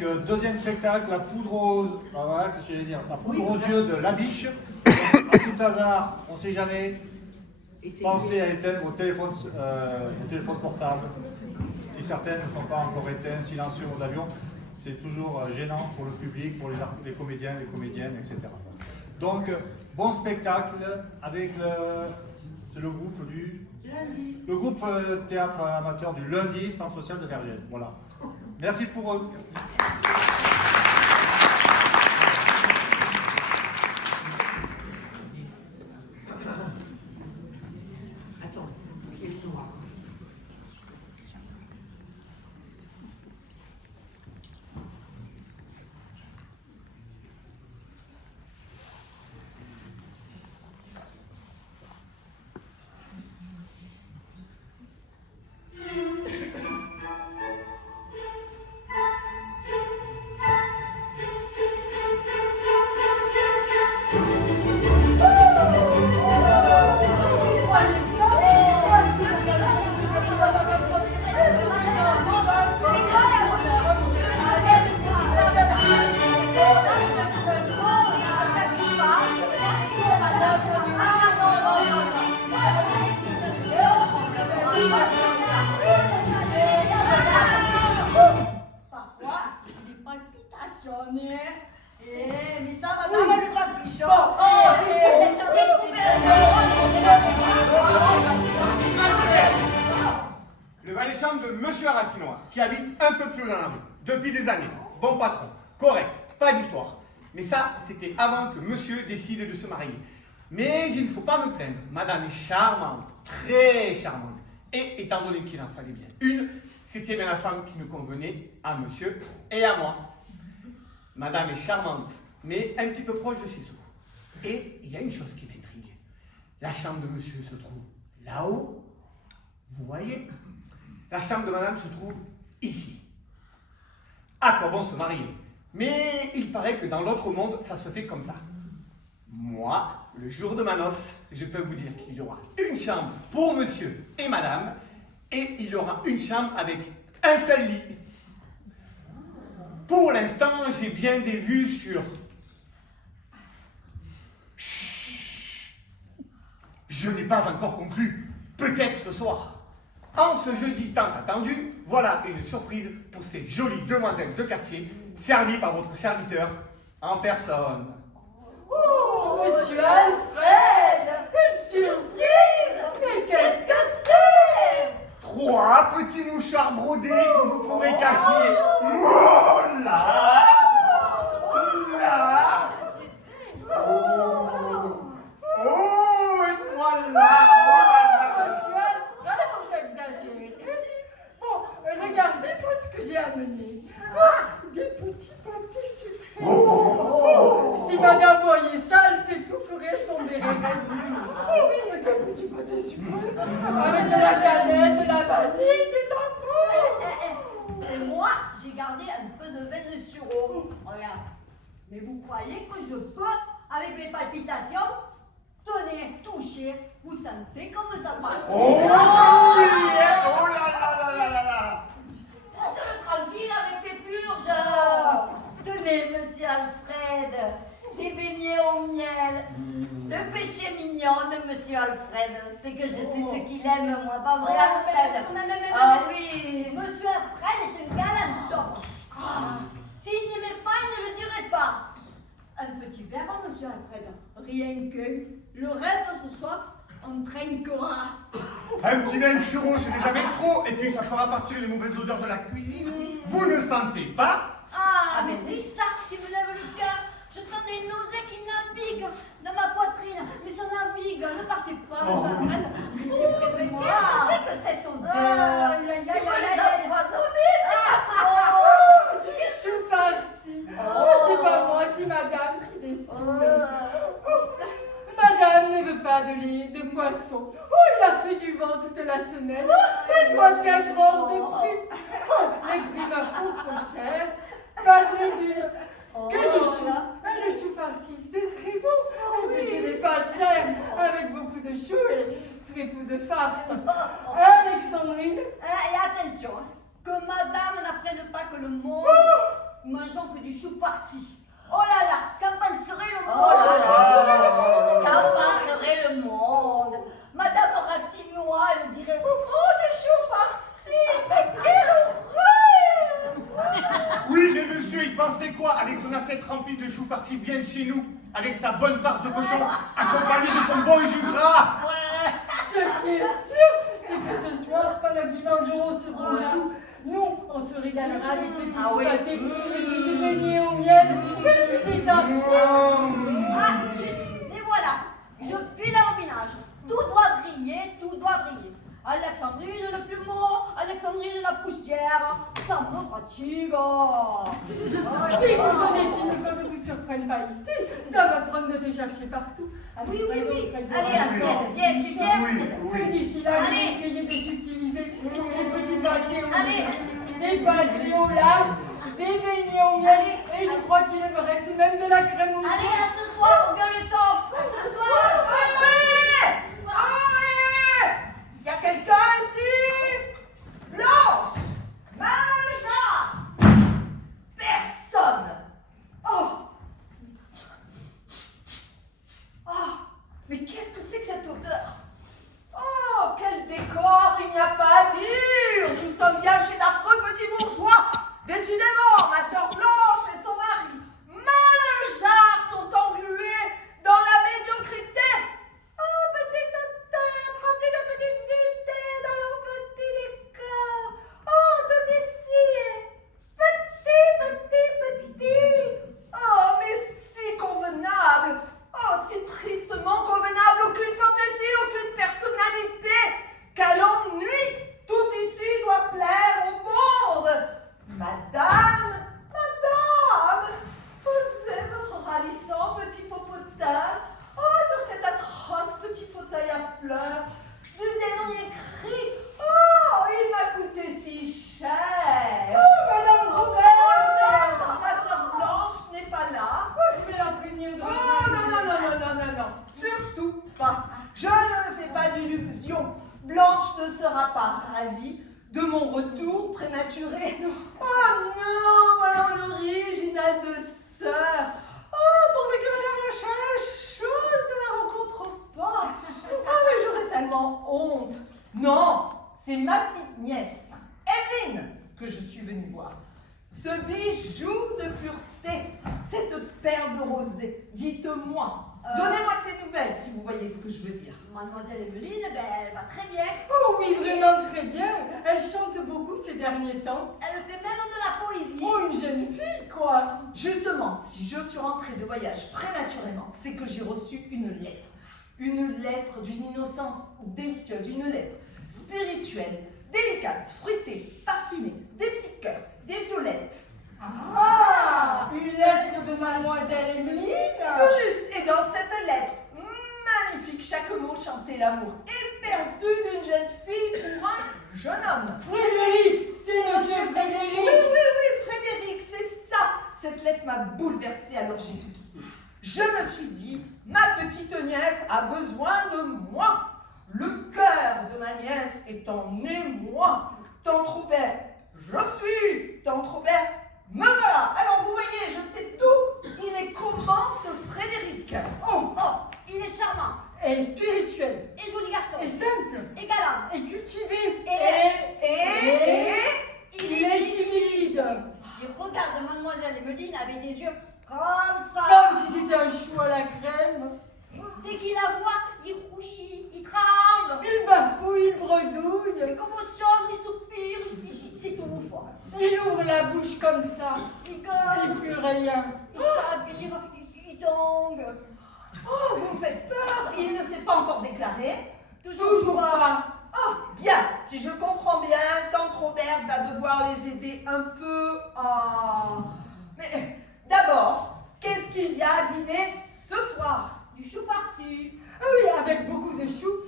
Donc, deuxième spectacle, la poudre aux, voilà, qu'est-ce que j'allais dire, la poudre aux yeux de La Biche. À tout hasard, on ne sait jamais, pensez à éteindre vos téléphones portables. Si certaines ne sont pas encore éteintes, silencieux en mode avion, c'est toujours gênant pour le public, pour les comédiens, les comédiennes, etc. Donc, bon spectacle avec c'est le groupe du... Lundi. Le groupe théâtre amateur du Lundi, Centre social de Vergès. Voilà. Merci pour eux. Attends, il est noir. Mais ça, madame, elle s'affiche. Le valet de chambre de Monsieur Arachinois, qui habite un peu plus loin dans la rue, depuis des années. Bon patron, correct, pas d'histoire. Mais ça, c'était avant que monsieur décide de se marier. Mais il ne faut pas me plaindre, madame est charmante, très charmante. Et étant donné qu'il en fallait bien une, c'était bien la femme qui nous convenait à monsieur et à moi. Madame est charmante, mais un petit peu proche de ses sous. Et il y a une chose qui m'intrigue. La chambre de monsieur se trouve là-haut, vous voyez? La chambre de madame se trouve ici. À quoi bon se marier? Mais il paraît que dans l'autre monde, ça se fait comme ça. Moi, le jour de ma noce, je peux vous dire qu'il y aura une chambre pour monsieur et madame, et il y aura une chambre avec un seul lit. Pour l'instant, j'ai bien des vues sur... Chut. Je n'ai pas encore conclu. Peut-être ce soir. En ce jeudi tant attendu, voilà une surprise pour ces jolies demoiselles de quartier, servies par votre serviteur en personne. Oh, monsieur Alfred! Une surprise! Mais qu'est-ce que c'est? 3 petits mouchoirs brodés que vous pourrez cacher. Oh là! Là! Oh! Oh! Et toi là! Monsieur Alfred, vous exagérez. Bon, regardez-moi ce que j'ai amené. Des petits pâtés sucrés. Si madame voyait ça, elle s'étoufferait, je tomberais raide. Oh oui, des petits pâtés sucrés. Avec de la cannelle, de la vanille, des amours. Et moi, j'ai gardé un peu de vin de sureau. Regarde. Mais vous croyez que je peux, avec mes palpitations, tenez, toucher, vous sentez comme ça parle. Oh! Oui! Oh là là là là là là! Laisse-le tranquille avec tes purges. Tenez, monsieur Alfred, des beignets au miel. Le péché mignon de monsieur Alfred, c'est que je sais ce qu'il aime, moi, pas vrai, Alfred? Ah oui, monsieur Alfred est un galant homme. S'il n'aimait pas, il ne le dirait pas. Un petit verre, monsieur Alfred, rien que. Le reste, ce soir, on trinquera. Un petit vin de sureau, c'est déjà bien trop, et puis ça fera partir les mauvaises odeurs de la cuisine. Vous ne sentez pas? Ah, mais c'est ça qui me lève le cœur. Je sens des nausées qui naviguent dans ma poitrine. Mais ça navigue, ne partez pas, monsieur Alfred. Restez près de moi. Qu'est-ce que c'est que cette odeur? Tu me les as empoisonnés, Du chou farci. C'est pas moi, c'est madame qui décide. Madame ne veut pas de lait, de poisson. Il a fait du vent toute la semaine. Elle doit être hors de prix. Les primeurs sont trop chers. Pas de légumes. Que du chou. Le chou farci, c'est très bon. Et puis ce n'est pas cher, avec beaucoup de chou et très peu de farce. Alexandrine. Et attention, que madame n'apprenne pas que le monde farci. Oh là là, qu'en penserait le monde? Oh là là. Qu'en penserait le monde? Madame Ratinois, elle dirait, oh, des choux farcis, mais quelle horreur! Oui, mais monsieur, il penserait quoi avec son assiette remplie de choux farcis bien de chez nous, avec sa bonne farce de cochon, accompagnée de son bon jus gras? Ouais, ce qui est sûr, c'est que ce soir, pendant que j'y mangerons ce bon chou, nous, on se régalera avec des petits pâtés, des petits beignets au miel, des petits tartines. Ah, et voilà, je file en ménage. Tout doit briller, tout doit briller. Alexandrine le plumeau, Alexandrine la poussière, ça me fatigue. Vite, Joséphine, ne qu'on ne vous surprenne pas ici, comme apprendre de te chercher partout. Oui, oui, oui. Allez, Alfred, viens, tu viens. Que d'ici là, je vais Allez. essayer de subtiliser les petits pâtés au Allez. des pâtés au lard, des beignets au miel, et je crois qu'il me reste même de la crème au Allez, à ce soir, on gagne le temps. À ce soir. Y a quelqu'un ici? Blanche! Maja! Personne! Oh! Oh! Mais qu'est-ce que c'est que cette odeur? Oh, quel décor! Il n'y a pas à dire! Nous sommes bien chez d'affreux petits bourgeois! Décidément, ma sœur Blanche et son mari, Malingeard, sont englués dans la médiocrité! Oh, petite tête remplie de petites idées dans leur petit décor! Oh, tout ici est petit! Oh, mais si convenable! Oh, si tristement convenable! Aucune fantaisie, aucune personnalité! Quel ennui! Tout ici doit plaire au monde! Madame, posez votre ravissant petit popotin, sur cet atroce petit fauteuil à fleurs, du dernier cri. Oh, il m'a coûté si cher. Oh, Madame Robert! Ma sœur Blanche n'est pas là. Oh, je vais la prévenir de Oh, non, surtout pas. Je ne me fais pas d'illusions. Blanche ne sera pas ravie de mon retour prématuré. Oh non, voilà mon original de sœur. Oh, pourvu que madame Machin la chose ne la rencontre pas. Ah, mais j'aurais tellement honte. Non, c'est ma petite nièce, Evelyne, que je suis venue voir. Ce bijou de pureté, cette perle de rosée, dites-moi, donnez-moi de ces nouvelles si vous voyez ce que je veux dire. Mademoiselle Evelyne, ben, elle va très bien. Oh oui, vraiment très bien. Elle chante beaucoup ces derniers temps. Elle fait même de la poésie. Oh, une jeune fille, quoi. Justement, si je suis rentrée de voyage prématurément, c'est que j'ai reçu une lettre. Une lettre d'une innocence délicieuse, une lettre spirituelle, délicate, fruitée, parfumée, des petits cœurs, des violettes. Ah, une lettre de Mademoiselle Emeline. Tout juste. Et dans cette lettre, magnifique, chaque mot chantait l'amour éperdu d'une jeune fille pour un jeune homme. Frédéric, c'est Monsieur Oui, Frédéric. Frédéric, c'est ça. Cette lettre m'a bouleversée, alors j'ai tout quitté. Je me suis dit, ma petite nièce a besoin de moi. Le cœur de ma nièce est en émoi. Tante Robert, je suis. Tante Robert, me voilà. Alors vous voyez, je sais tout. Il est comment ce Frédéric? Oh, Il est charmant, et spirituel, et joli garçon, et simple, et galant, et cultivé, Et il est timide, Il regarde Mademoiselle Emeline avec des yeux comme ça. comme si c'était un chou à la crème. Dès qu'il la voit, il rougit, il tremble, Il bafouille, il bredouille, il commotionne, il soupire, c'est tout fort. il ouvre la bouche comme ça, Il et gueule, plus rien. il chavire, il tangue. oh, vous me faites peur. Il ne s'est pas encore déclaré. Toujours pas. Ah, bien, si je comprends bien, Tante Robert va devoir les aider un peu. Ah, mais d'abord, qu'est-ce qu'il y a à dîner ce soir? Du chou farci. Ah oui, avec beaucoup de choux,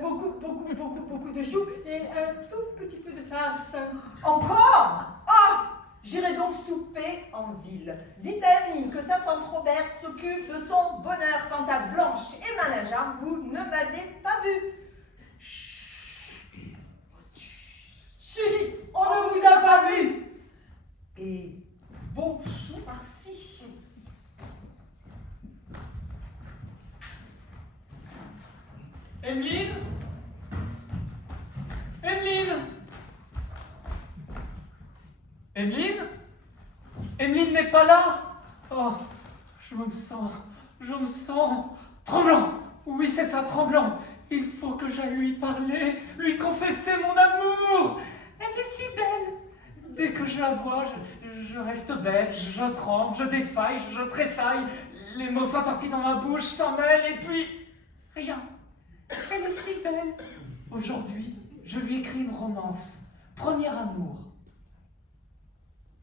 beaucoup de choux, et un tout petit peu de farce. Encore? Ah, j'irai donc souper en ville. Dites à Emeline que sa tante Robert s'occupe de son bonheur. Quant à Blanche et Malingeard, vous ne m'avez pas vu. Chut, on ne vous a pas vu. Et bon chou farci. Emeline? Emeline? Emeline? Emeline n'est pas là? Oh, je me sens tremblant. Oui, c'est ça, tremblant. Il faut que j'aille lui parler, lui confesser mon amour. Elle est si belle. Dès que je la vois, je reste bête, je tremble, je défaille, je tressaille. Les mots s'entortillent dans ma bouche, s'en mêlent et puis... rien. Elle est si belle. Aujourd'hui, je lui écris une romance. Premier amour.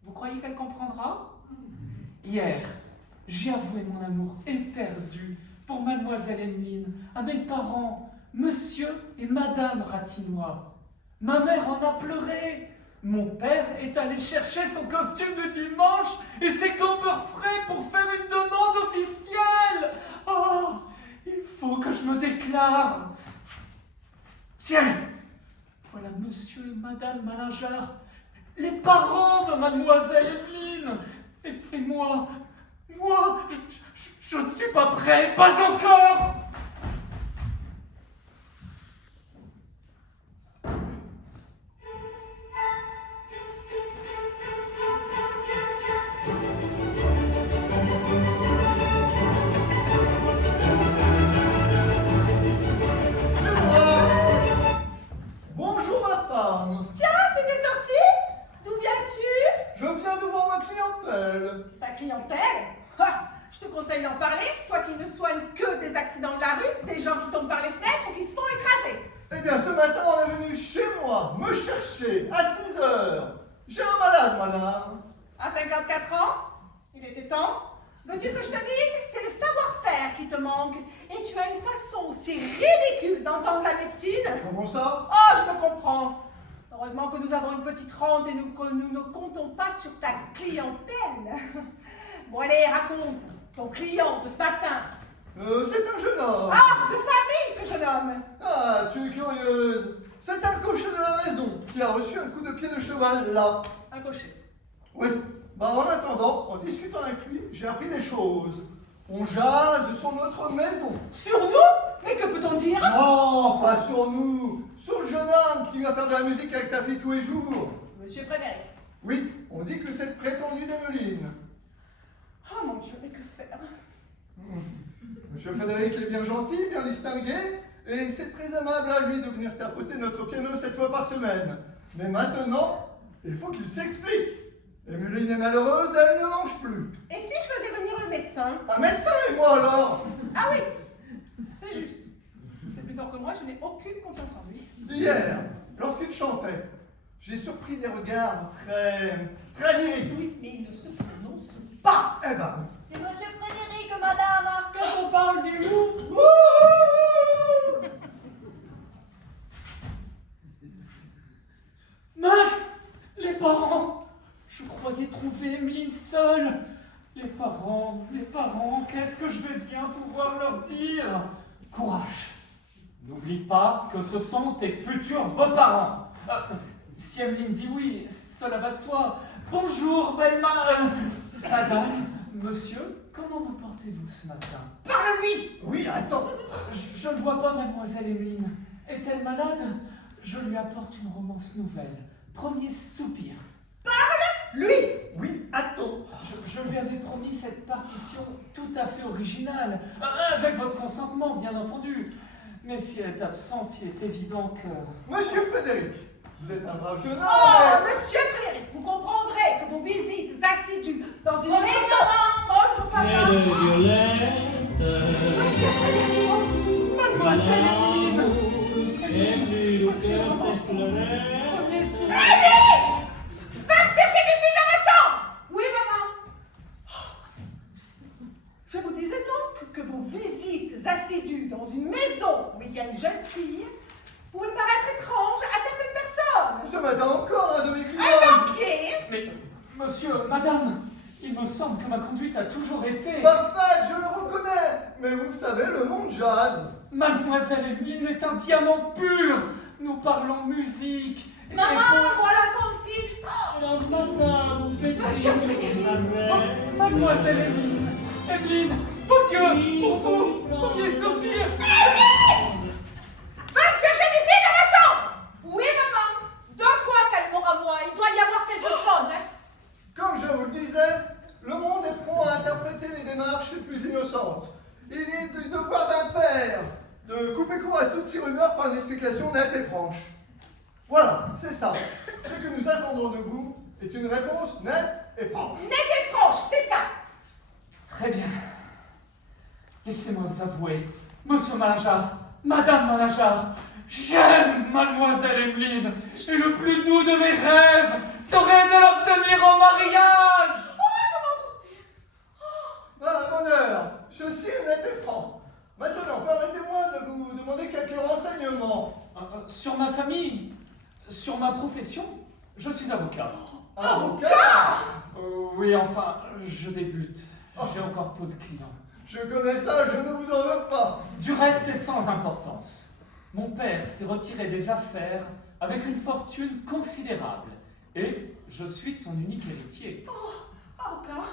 Vous croyez qu'elle comprendra? Hier, j'ai avoué mon amour éperdu pour mademoiselle Emeline à mes parents, monsieur et madame Ratinois. Ma mère en a pleuré. Mon père est allé chercher son costume de dimanche et ses camembert frais pour faire une demande officielle. Oh, il faut que je me déclare. Tiens, voilà monsieur et madame Malingear, les parents de mademoiselle Emeline. Et moi, je ne suis pas prêt, pas encore. Bonjour ma femme. Tiens, tu t'es sorti? D'où viens-tu? Je viens de voir ma clientèle. Ta clientèle? Ha, je te conseille d'en parler, toi qui ne soignes que des accidents de la rue, des gens qui tombent par les fenêtres ou qui se font écraser. Eh bien ce matin on est venu chez moi me chercher à 6 heures. J'ai un malade madame. À 54 ans? Il était temps. Veux-tu que je te dise? C'est le savoir-faire qui te manque. Et tu as une façon aussi ridicule d'entendre la médecine. Comment ça? Oh, je te comprends. Heureusement que nous avons une petite rente et que nous ne comptons pas sur ta clientèle. Bon, allez, raconte. Ton client de ce matin. C'est un jeune homme. Ah, de famille, ce jeune homme. Ah, tu es curieuse. C'est un cocher de la maison qui a reçu un coup de pied de cheval là. Un cocher. Oui. Bah en attendant, en discutant avec lui, j'ai appris des choses. On jase sur notre maison. Sur nous? Mais que peut-on dire? Non, pas sur nous. Sur le jeune homme qui va faire de la musique avec ta fille tous les jours. Monsieur Frédéric. Oui, on dit que c'est le prétendu d'Emeline. Oh mon Dieu, mais que faire? Monsieur Frédéric est bien gentil, bien distingué, et c'est très aimable à lui de venir tapoter notre piano 7 fois par semaine. Mais maintenant, il faut qu'il s'explique. Emeline est malheureuse, elle ne mange plus. Et si je faisais venir le médecin? Un médecin et moi alors? Ah oui, c'est juste. C'est plus fort que moi, je n'ai aucune confiance en lui. Hier, lorsqu'il chantait, j'ai surpris des regards très lyriques. Oui, mais il ne se prononce pas. Eh ben, C'est monsieur Frédéric, madame. Quand on parle du loup, Mince! Les parents! Je croyais trouver Emeline seule. Les parents, qu'est-ce que je vais bien pouvoir leur dire? Courage! N'oublie pas que ce sont tes futurs beaux-parents. Si Emeline dit oui, cela va de soi. Bonjour, madame, monsieur, comment vous portez-vous ce matin? Parle-lui! oui, attends. Je ne vois pas mademoiselle Emeline. Est-elle malade? Je lui apporte une romance nouvelle. Premier soupir. Lui! Oui, attends. Je lui avais promis cette partition tout à fait originale, avec votre consentement, bien entendu. Mais si elle est absente, il est évident que... Monsieur Frédéric, vous êtes un brave jeune homme. Oh, mais- monsieur Frédéric, vous comprendrez que vos visites assidues dans une bonjour maison... maman, bonjour papa. de violette, Monsieur Frédéric! Mademoiselle Emeline! et plus de cœur s'effleurait. Premier soupir. Va me chercher des filles dans ma chambre! Oui maman. Je vous disais donc que vos visites assidues dans une maison où il y a une jeune fille pouvaient paraître étranges à certaines personnes. Ce matin encore, un de mes clients. Un banquier! Mais, monsieur, madame, il me semble que ma conduite a toujours été... Parfait, je le reconnais. Mais vous savez, le monde jazz. Mademoiselle Emeline est un diamant pur. Nous parlons musique. et Maman, bon- voilà ton fils. L'ambassade vous fait signe que ça m'aide. Mademoiselle Emeline, vos yeux, pour vous, premier soupir. démarches les plus innocentes. Il est du devoir d'un père de couper court à toutes ces rumeurs par une explication nette et franche. Voilà, c'est ça. Ce que nous attendons de vous est une réponse nette et franche. Nette et franche, c'est ça. Très bien. Laissez-moi vous avouer, monsieur Malingear, madame Malingear, j'aime mademoiselle Emeline, et le plus doux de mes rêves serait de l'obtenir en mariage. Ah, bonheur, ceci est net et franc. Maintenant, permettez-moi de vous demander quelques renseignements. Sur ma famille, sur ma profession, je suis avocat. Avocat? Oui, enfin, je débute. J'ai encore peu de clients. Je connais ça, je ne vous en veux pas. Du reste, c'est sans importance. Mon père s'est retiré des affaires avec une fortune considérable. Et je suis son unique héritier. Avocat,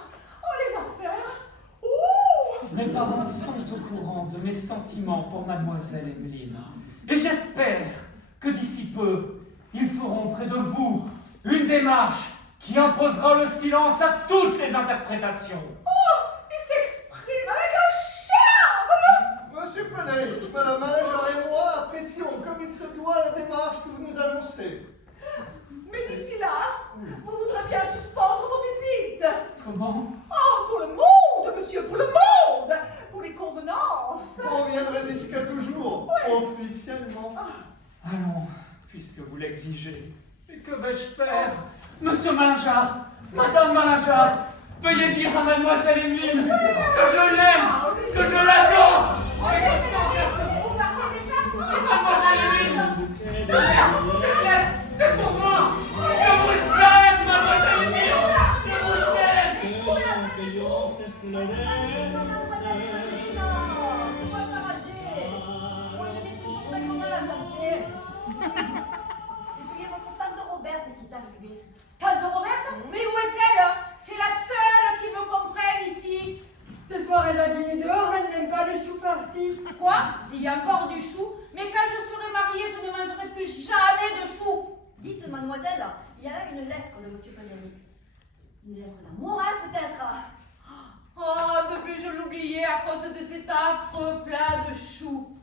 les affaires. Oh! Mes parents sont au courant de mes sentiments pour mademoiselle Emeline. Et j'espère que d'ici peu, ils feront près de vous une démarche qui imposera le silence à toutes les interprétations. Il s'exprime avec un charme. Monsieur Frédéric, madame Malingear et moi apprécions comme il se doit la démarche que vous nous annoncez. Mais d'ici là, vous voudrez bien suspendre vos visites. Comment? Oh, pour le monde, monsieur, pour le monde. Pour les convenances. On reviendrait d'ici quelques jours, officiellement. Allons, puisque vous l'exigez. Mais que vais-je faire? Monsieur Malingear, madame Malingear, veuillez dire à mademoiselle Emeline que je l'aime, que je l'adore. Vous partez déjà? Et mademoiselle Emeline, c'est clair, c'est pour vous. Je vous aime, mademoiselle Emeline, je vous aime. Cueillons ces fleurs. On va s'arranger. On est toujours très content de la santé. Et puis il y a votre tante Roberte qui est arrivée. Tante Roberte? Mais où est-elle? C'est la seule qui me comprenne ici. Ce soir, elle va dîner dehors, elle n'aime pas le chou farci. Quoi? Il y a encore du chou? Mais quand je serai mariée, je ne mangerai plus jamais de chou. Dites, mademoiselle, il y a là une lettre de monsieur Frédéric. Une lettre d'amour, hein, peut-être? Oh, un peu plus je l'oubliais à cause de cet affreux plat de chou.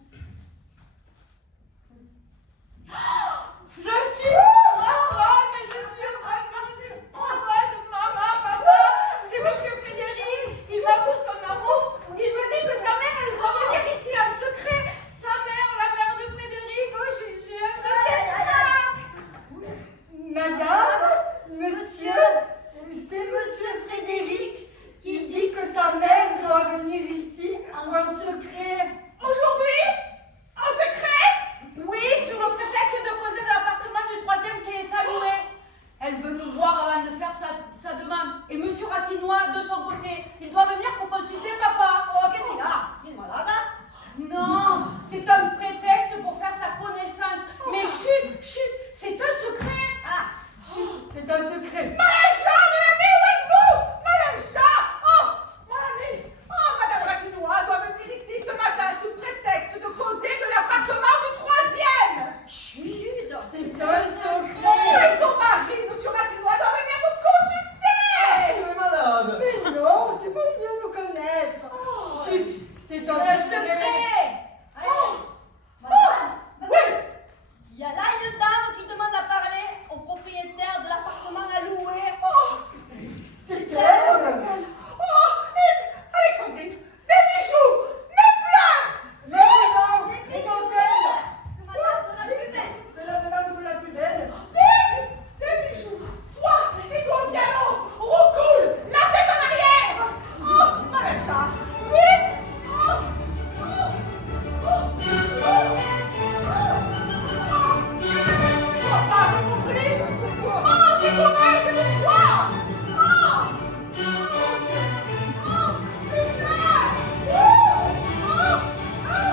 Je suis heureuse, mais je suis heureuse, maman, papa. C'est monsieur Frédéric, il m'avoue son amour. Il me dit que sa mère, elle doit venir ici en secret. Sa mère, la mère de Frédéric, oh, j'ai un de ces craques. Madame, monsieur, c'est monsieur Frédéric qui dit que sa mère doit venir ici en secret. Aujourd'hui? En secret? Oui, sur le prétexte de causer de l'appartement du 3e qui est alloué. Elle veut nous voir avant de faire sa demande. Et monsieur Ratinois, de son côté, il doit venir pour consulter papa. Oh, qu'est-ce qu'il y a? Il est malade? Non, c'est un prétexte pour faire sa connaissance. Mais chut, chut, c'est un secret. Ah, chut, C'est un secret. Malingear, mon ami, où êtes-vous? Malingear! Oh, mon ami! Oh, madame Ratinois doit venir ici ce matin sous prétexte de causer de l'appartement du 3e. chut, C'est un secret. Et son mari, monsieur Ratinois, doit venir vous consulter. Vous êtes malade. Mais non, c'est pour mieux nous connaître. Chut, c'est un un secret. secret. Allez, madame, Oui. il y a là une dame qui demande à parler au propriétaire de l'appartement à louer. Oh, C'est oh, elle. c'est elle. Oh, et Alexandrine, mes bijoux, mes fleurs. Mais non, mais quand elle. Madame, c'est la plus belle. Mais la madame la plus belle. Vite, les bijoux. Toi, et toi au piano. Roucoule, la tête en arrière. Oh, Malingear, vite. Oh, oh, oh, oh, tu vois pas, j'ai compris. Oh, c'est courage, c'est de joie. Oh, oh, mes fleurs. Oh, oh, oh,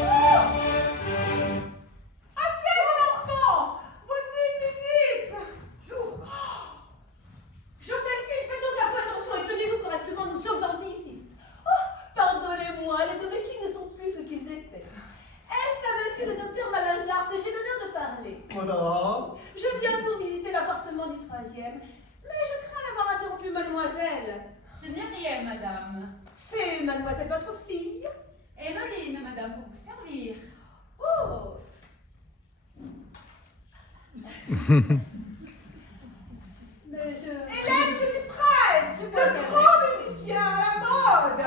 oh. Assez, mon enfant. Voici une visite. Joséphine, faites donc un peu attention et tenez-vous correctement, nous sommes en visite. Oh, pardonnez-moi, les domestiques ne sont plus ce qu'ils étaient. Est-ce à monsieur le docteur Malingear que j'ai l'honneur de parler? Madame. Je viens pour visiter l'appartement du 3e, mais je crains d'avoir interrompu mademoiselle. Ce n'est rien, madame. C'est mademoiselle votre fille. Emmeline, madame, pour vous servir. Oh. Mais je... Hélène Dupresse, le grand musicien à la mode.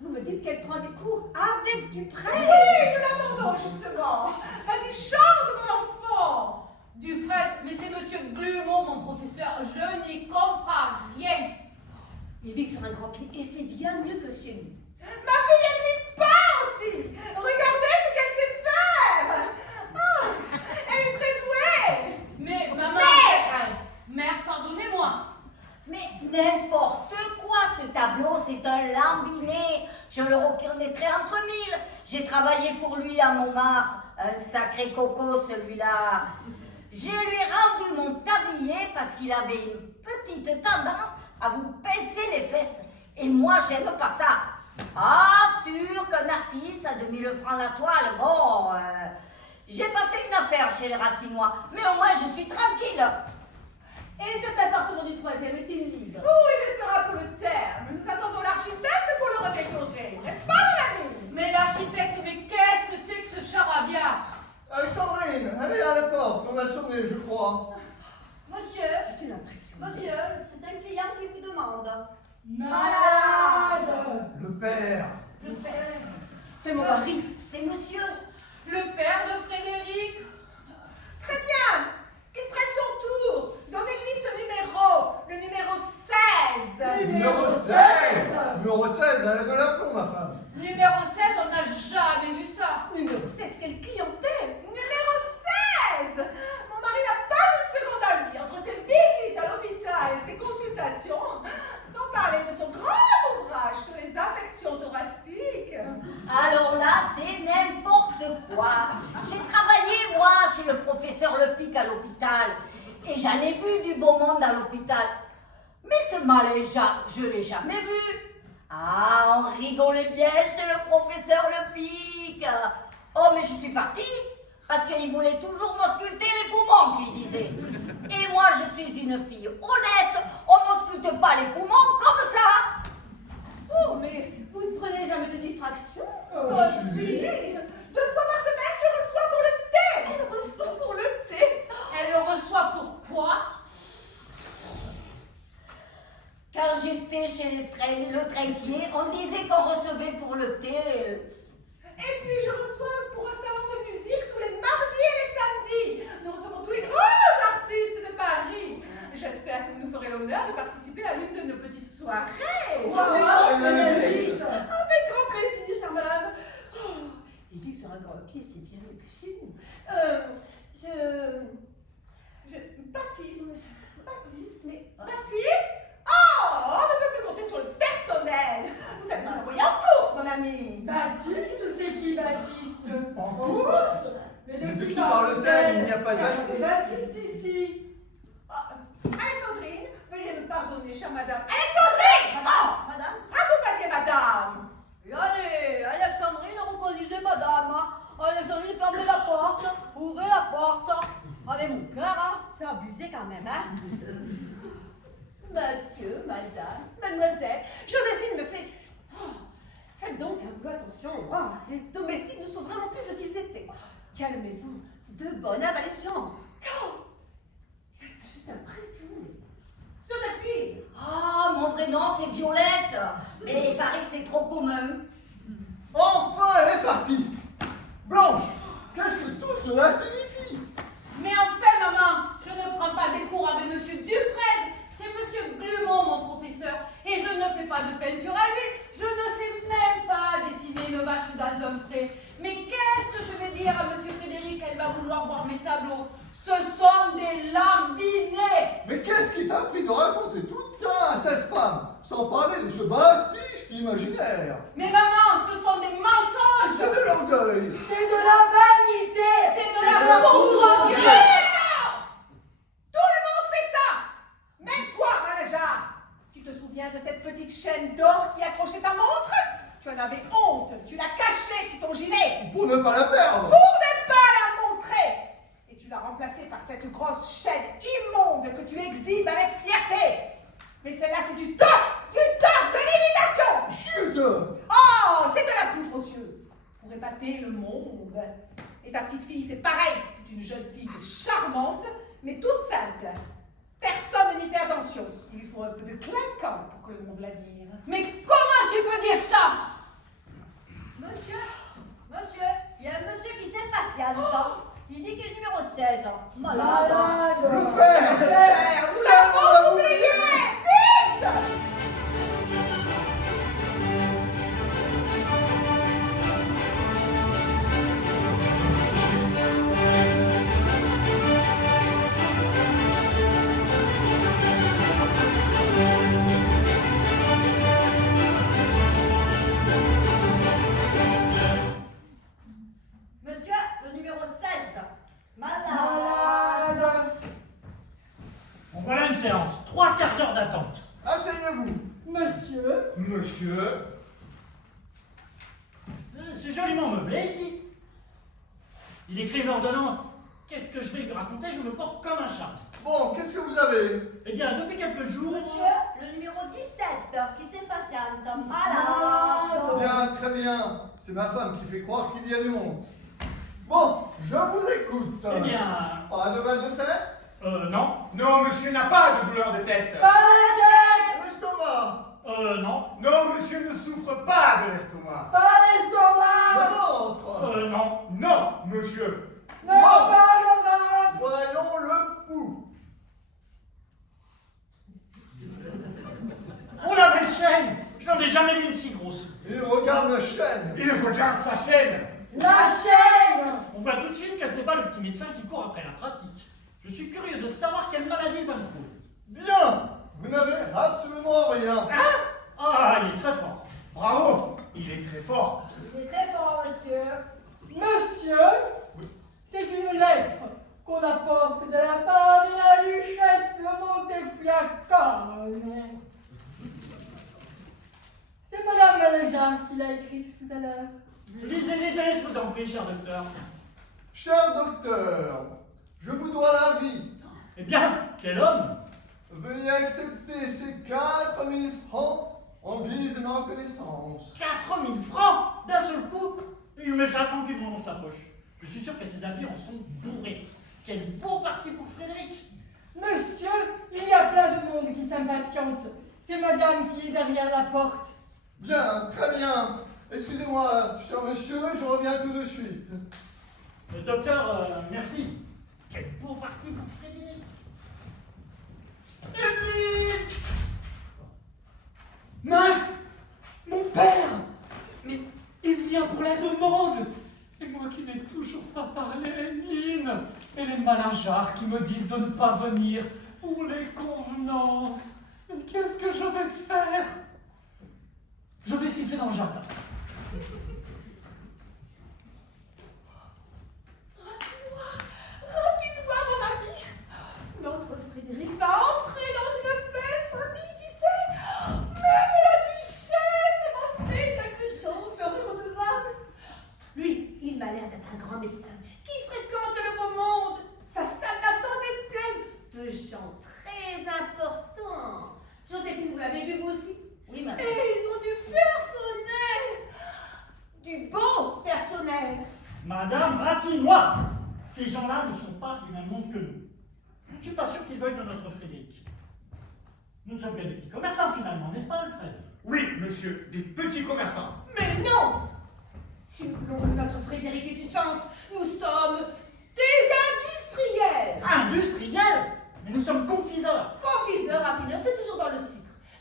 Vous me dites qu'elle prend des cours avec Dupré. Oui, de l'abandon, justement. Vas-y, chante, mon enfant. Dupresse, mais c'est monsieur Glumont, mon professeur. Je n'y comprends rien. Il vit sur un grand pied et c'est bien mieux que chez nous. Ma fille, elle lui peint aussi. Regardez ce qu'elle sait faire. Oh, elle est très douée. Mais, maman... Mère, pardonnez-moi. Mais n'importe quoi, ce tableau, c'est un lambiné. Je le reconnaîtrai entre mille. J'ai travaillé pour lui à Montmartre. Un sacré coco, celui-là. Je lui ai rendu mon tablier parce qu'il avait une petite tendance à vous pincer les fesses. Et moi, j'aime pas ça. Ah, sûr qu'un artiste à 2000 francs la toile, bon... j'ai pas fait une affaire chez les Ratinois, mais au moins je suis tranquille. Et cet appartement du 3e est-il libre? Oh, il le sera pour le terme. Nous attendons l'architecte pour le redécorer. N'est-ce pas, mon ami? Mais l'architecte, mais qu'est-ce que c'est que ce charabia? Alexandrine, allez à la porte, on a sonné, je crois. Monsieur, Je suis impressionnée. monsieur, c'est un client qui vous demande. Malade. Le père. Le père. C'est mon mari. C'est monsieur. Le père de Frédéric. Très bien. Qu'il prenne son tour. Donnez-lui ce numéro. Le numéro 16. Numéro 16. Numéro 16, elle a de l'aplomb, ma femme. Numéro 16, on n'a jamais vu ça. Numéro 16, quelle clientèle. Numéro 16. Mon mari n'a pas une seconde à lui. Entre ses visites à l'hôpital et ses consultations, sans parler de son grand ouvrage sur les affections thoraciques. Alors là, c'est n'importe quoi. J'ai travaillé, moi, chez le professeur Lepic à l'hôpital. Et j'en ai vu du beau monde à l'hôpital. Mais ce maléja, je l'ai jamais vu. Ah, on rigolait bien chez le professeur Lepic. Oh, mais je suis partie parce qu'il voulait toujours m'ausculter les poumons, qu'il disait. Et moi, je suis une fille honnête. On m'ausculte pas les poumons comme ça. Oh, mais vous ne prenez jamais de distraction? Oh, si. 2 fois par semaine, je reçois pour le thé. Elle reçoit pour le thé. Elle le reçoit pourquoi? Quand j'étais chez le trinquier, on disait qu'on recevait pour le thé. Et puis je reçois pour un salon de musique tous les mardis et les samedis. Nous recevons tous les grands artistes de Paris. J'espère que vous nous ferez l'honneur de participer à l'une de nos petites soirées. Avec grand plaisir, chère madame. Oh, il vit sur un grand pied, c'est bien mieux que chez nous. Baptiste, oh, on ne peut plus compter sur le personnel. Vous êtes envoyé en course, mon ami. Baptiste, c'est qui Baptiste? En course? Mais de qui parle-t-elle? Il n'y a pas de Baptiste. Baptiste ici. Alexandrine, veuillez me pardonner, chère madame. Alexandrine! Oh, Madame? accompagnez madame. Et allez, Alexandrine, reconduisez madame. Alexandrine, fermez la porte. Ouvrez la porte. Avec mon cœur, hein. C'est abusé quand même, hein. Monsieur, madame, mademoiselle, Joséphine me fait... Oh, faites donc un peu attention. Oh, les domestiques ne sont vraiment plus ce qu'ils étaient. Quelle maison de bonne avalée de chambre. Oh, je suis impressionnée. Joséphine! Ah, mon vrai nom, c'est Violette. Mais il paraît que c'est trop commun. Enfin, elle est partie. Blanche, qu'est-ce que tout cela signifie? Mais enfin, maman, je ne prends pas des cours avec monsieur Duprez. C'est monsieur Glumont, mon professeur. Et je ne fais pas de peinture à lui. Je ne sais même pas dessiner une vache dans un pré. Mais qu'est-ce que je vais dire à monsieur Frédéric? Elle va vouloir voir mes tableaux. Ce sont des lambinés. Mais qu'est-ce qui t'a pris de raconter tout ça à cette femme? Sans parler de ce Baptiste imaginaire. Mais maman, ce sont des mensonges. C'est de l'orgueil. C'est de la vanité. C'est de la poudre aux yeux. Tout le monde fait ça. Même toi, Malajar. Tu te souviens de cette petite chaîne d'or qui accrochait ta montre? Tu en avais honte. Tu l'as cachée sous ton gilet. Pour ne pas la perdre. Pour ne pas la montrer. Et tu l'as remplacée par cette grosse chaîne immonde que tu exhibes avec fierté. Mais celle-là, c'est du Et ta petite fille, c'est pareil. C'est une jeune fille charmante, mais toute simple. Personne ne lui fait attention. Il lui faut un peu de clinquant pour que le monde l'admire. Mais comment tu peux dire ça? Monsieur, il y a un monsieur qui s'impatiente. Il dit qu'il est numéro 16. Malade. Le père! Nous l'avons oublié! Vite! Monsieur, le numéro 16. Malade. Bon, voilà une séance. 3 quarts d'heure d'attente. Asseyez-vous. Monsieur, Monsieur, C'est joliment meublé ici. Il écrit une ordonnance. Qu'est-ce que je vais lui raconter? Je me porte comme un chat. Bon, qu'est-ce que vous avez? Eh bien, depuis quelques jours... Monsieur, le numéro 17 qui s'impatiente. Malade. Bien, très bien. C'est ma femme qui fait croire qu'il y a du monde. Bon, je vous écoute. Eh bien... Pas de mal de tête? Non. non, monsieur n'a pas de douleur de tête. pas la tête, L'estomac? Non. Non, monsieur ne souffre pas de l'estomac. pas Le l'estomac, ventre? Non. Non, monsieur. non pas le ventre. Voyons le pouls. Oh la belle chaîne! Je n'en ai jamais vu une si grosse. Il regarde la chaîne. Il regarde sa chaîne. La chaîne. On voit tout de suite que ce n'est pas le petit médecin qui court après la pratique. Je suis curieux de savoir quelle maladie il va me trouver. Bien. Vous n'avez absolument rien. Ah, il est très fort. Bravo, il est très fort. Il est très fort, monsieur. Monsieur, c'est une lettre qu'on apporte de la part de la duchesse de Montefiascone. C'est Madame Maléjar qui l'a écrite tout à l'heure. Lisez, je vous en prie, cher docteur. Cher docteur, je vous dois la vie. Eh bien, quel homme! Veuillez accepter ces 4000 francs en guise de ma reconnaissance. 4000 francs d'un seul coup! Il met ça tranquillement dans sa poche. Je suis sûr que ses amis en sont bourrés. Quel beau parti pour Frédéric! Monsieur, il y a plein de monde qui s'impatiente. C'est Madame qui est derrière la porte. Bien, très bien. Excusez-moi, cher monsieur, je reviens tout de suite. Le docteur, merci. Quel beau parti pour Frédéric! Émile! Mince! Mon père! Mais il vient pour la demande! Et moi qui n'ai toujours pas parlé à Emeline! Et les malingeards qui me disent de ne pas venir pour les convenances! Mais qu'est-ce que je vais faire? Je vais siffler dans le jardin. Dis-moi, mon ami, notre Frédéric va entrer dans une belle famille, tu sais. Même la duchesse m'a fait quelque chose de redevable. Lui, il m'a l'air d'être un grand médecin qui fréquente le beau monde. Sa salle d'attente est pleine de gens très importants. Joséphine, vous l'avez vu vous aussi? Oui, madame. Et ils ont du personnel. Du beau personnel. Madame, ratine-moi! Ces gens-là ne sont pas du même monde que nous. Je ne suis pas sûr qu'ils veuillent de notre Frédéric. Nous ne sommes que des petits commerçants finalement, n'est-ce pas, Alfred? Oui, monsieur, des petits commerçants. Mais non! Si nous voulons que notre Frédéric ait une chance, nous sommes des industriels. Industriels? Mais nous sommes confiseurs. Confiseurs, raffineurs, c'est toujours dans le sucre.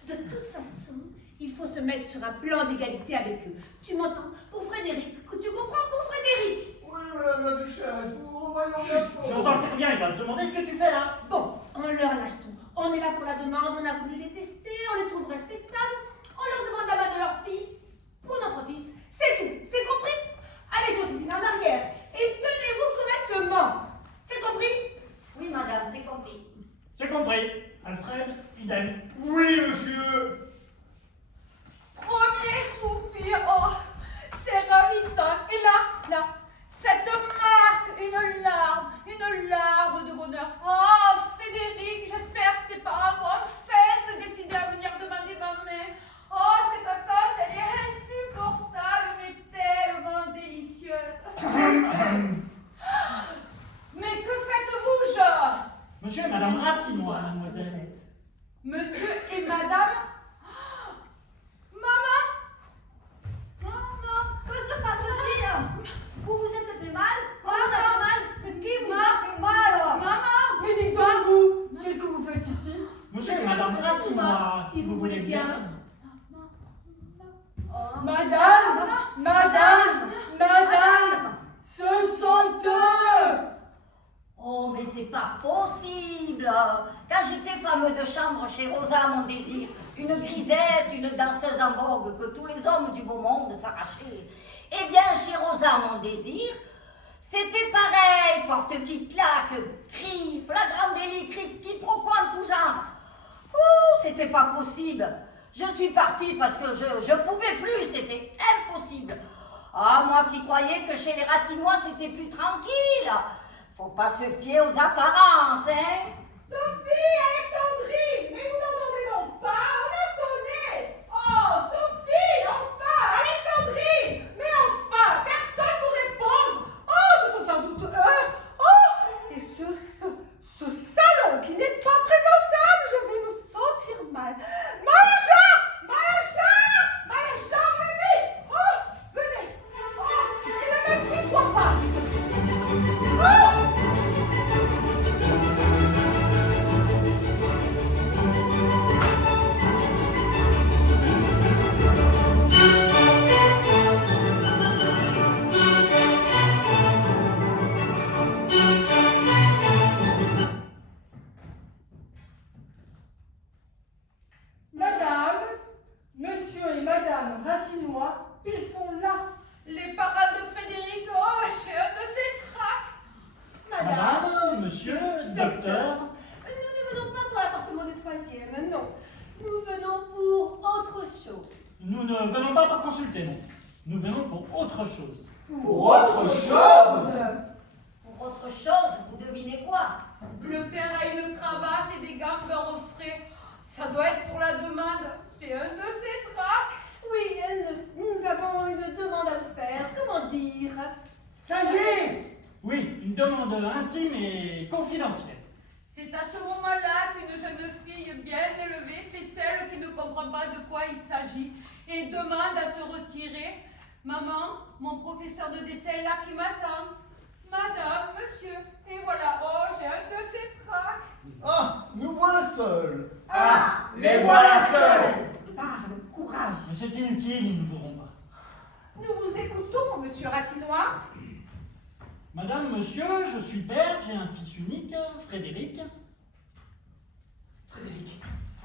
De toute façon, il faut se mettre sur un plan d'égalité avec eux. Tu m'entends? Pour Frédéric, que tu comprends pour Frédéric? Oui, madame la duchesse, nous vous revoyons bientôt. J'entends qu'il revient, il va se demander ce que tu fais là. Bon, on leur lâche tout. On est là pour la demande, on a voulu les tester, on les trouve respectables. On leur demande la main de leur fille pour notre fils. C'est tout, c'est compris? Allez, Joséphine, en arrière. Et tenez-vous correctement. C'est compris? Oui, madame, c'est compris. C'est compris. Alfred, idem. Oui, monsieur. Premier soupir, oh, c'est ravissant. Et là, cette marque, une larme de bonheur. Oh, Frédéric, j'espère que tes parents vont enfin se décider à venir demander ma main. Oh, cette attente, elle est insupportable, mais tellement délicieuse. monsieur et madame. Maman! Maman, que se passe-t-il? Vous vous êtes fait mal? Vous avez fait mal? Qui vous a fait mal? Maman! Mais dites-donc vous! Qu'est-ce que vous faites ici? Monsieur et madame, ratez-moi, si vous voulez bien. Madame! Madame! Madame! Ce sont eux! Oh, mais c'est pas possible! Quand j'étais femme de chambre chez Rosa Mon Désir, une grisette, une danseuse en vogue que tous les hommes du beau monde s'arrachaient, eh bien, chez Rosa Mon Désir, c'était pareil, porte qui claque, cris, flagrant délit, quiproquo en tout genre. Ouh, c'était pas possible. Je suis partie parce que je pouvais plus, c'était impossible. Ah, moi qui croyais que chez les Ratinois c'était plus tranquille. Faut pas se fier aux apparences, hein. Sophie, Alexandrie, mais vous n'entendez donc pas? On a sonné. Oh, Sophie, enfin, Alexandrie, mais enfin, personne vous répond. Oh, ce sont sans doute eux. Oh, et ce salon qui n'est pas présentable, je vais me sentir mal. Maïcha, mon ami. Oh, venez. Oh, et ne me tutoie pas, s'il te plaît. Oh. Madame, monsieur et madame Ratinois, ils sont là. Les parades de Frédéric, oh, j'ai un de ces tracts. Madame, monsieur, docteur. Nous ne venons pas pour l'appartement du 3e, non. Nous venons pour autre chose. Nous ne venons pas pour consulter, non. Nous venons pour autre chose. Pour autre chose? Pour autre chose, vous devinez quoi? Le père a une cravate et des gants beurre au frais. Ça doit être pour la demande. C'est un de ces tracts. Oui, nous avons une demande à vous faire. Comment dire? Sachez! Oui, une demande intime et confidentielle. C'est à ce moment-là qu'une jeune fille bien élevée fait celle qui ne comprend pas de quoi il s'agit et demande à se retirer. Maman, mon professeur de dessin est là qui m'attend. Madame, monsieur, et voilà, oh, j'ai un de ces tracts. Ah, nous voilà seuls. Ah, les voilà seuls. Parle, courage. Mais c'est inutile, nous ne voudrons pas. Nous vous écoutons, monsieur Ratinois. Madame, monsieur, je suis père, j'ai un fils unique, Frédéric. Frédéric,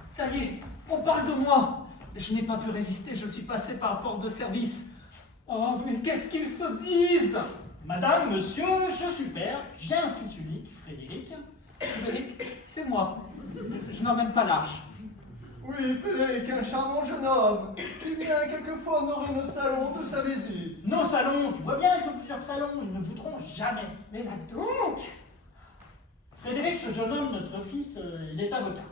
ça y est, on parle de moi. Je n'ai pas pu résister, je suis passé par la porte de service. Oh, mais qu'est-ce qu'ils se disent? Madame, monsieur, je suis père, j'ai un fils unique, Frédéric. Frédéric, c'est moi. Je n'emmène pas large. Oui, Frédéric, un charmant jeune homme qui vient quelquefois honorer nos salons de sa visite. Nos salons, tu vois bien, ils ont plusieurs salons, ils ne voudront jamais. Mais va donc. Frédéric, ce jeune homme, notre fils, il est avocat.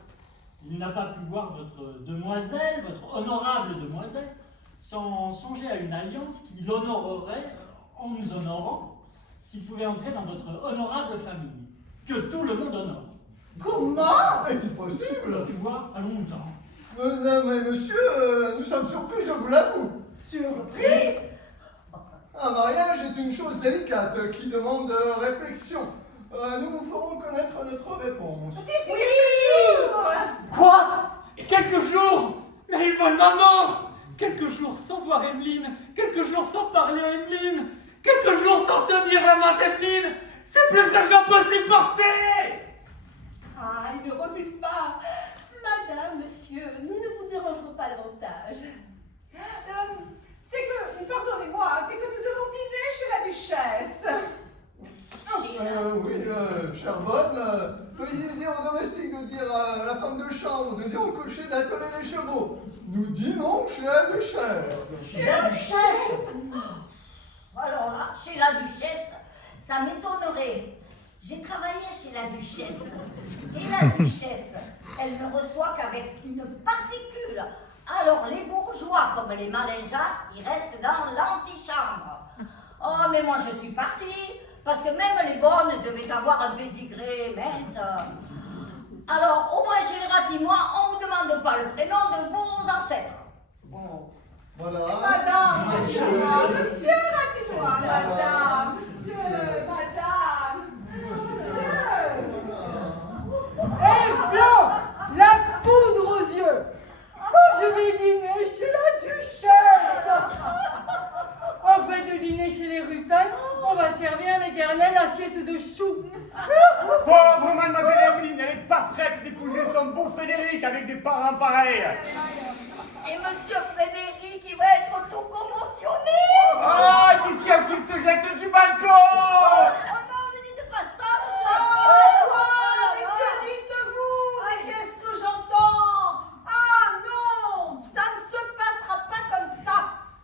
Il n'a pas pu voir votre demoiselle, votre honorable demoiselle, sans songer à une alliance qui l'honorerait en nous honorant, s'il pouvait entrer dans votre honorable famille, que tout le monde honore. Comment? Est-il possible? Tu vois, allons-nous-en. Mesdames et messieurs, nous sommes surpris, je vous l'avoue. Surpris? Un mariage est une chose délicate qui demande réflexion. Nous vous ferons connaître notre réponse. D'ici quelques jours. Quoi? Quelques jours? Mais ils veulent ma mort! Quelques jours sans voir Emeline, quelques jours sans parler à Emeline, quelques jours sans tenir la main d'Emeline, c'est plus que je ne peux supporter! Ah, il ne refuse pas. Madame, monsieur, nous ne vous dérangerons pas davantage. C'est que, pardonnez-moi, c'est que nous devons dîner chez la duchesse. Oui, chère bonne, veuillez dire aux domestiques de dire à la femme de chambre, de dire au cocher d'atteler les chevaux. Nous dînons chez la duchesse. Chez la duchesse! Alors là, chez la duchesse, ça m'étonnerait. J'ai travaillé chez la duchesse. Et la duchesse, elle ne reçoit qu'avec une particule. Alors les bourgeois, comme les malingeards, ils restent dans l'antichambre. Oh, mais moi je suis partie, parce que même les bonnes devaient avoir un pédigré, mince. Alors, au moins chez les Ratinois, on ne vous demande pas le prénom de vos ancêtres. Voilà. Madame, Monsieur. monsieur Ratinois, madame, monsieur, madame, Hé, Flo, la poudre aux yeux. Je vais dîner chez la duchesse. En fait de dîner chez les Rupen, on va servir l'éternelle assiette de choux. Pauvre mademoiselle Emeline, elle n'est pas prête d'épouser son beau Frédéric avec des parents pareils. Et monsieur Frédéric, il va être tout commotionné. Ah, d'ici à ce qu'il se jette du balcon. Oh non, ne dites pas ça, monsieur. mais que dites-vous? Mais qu'est-ce que j'entends? Ah non, ça ne se passera pas comme ça.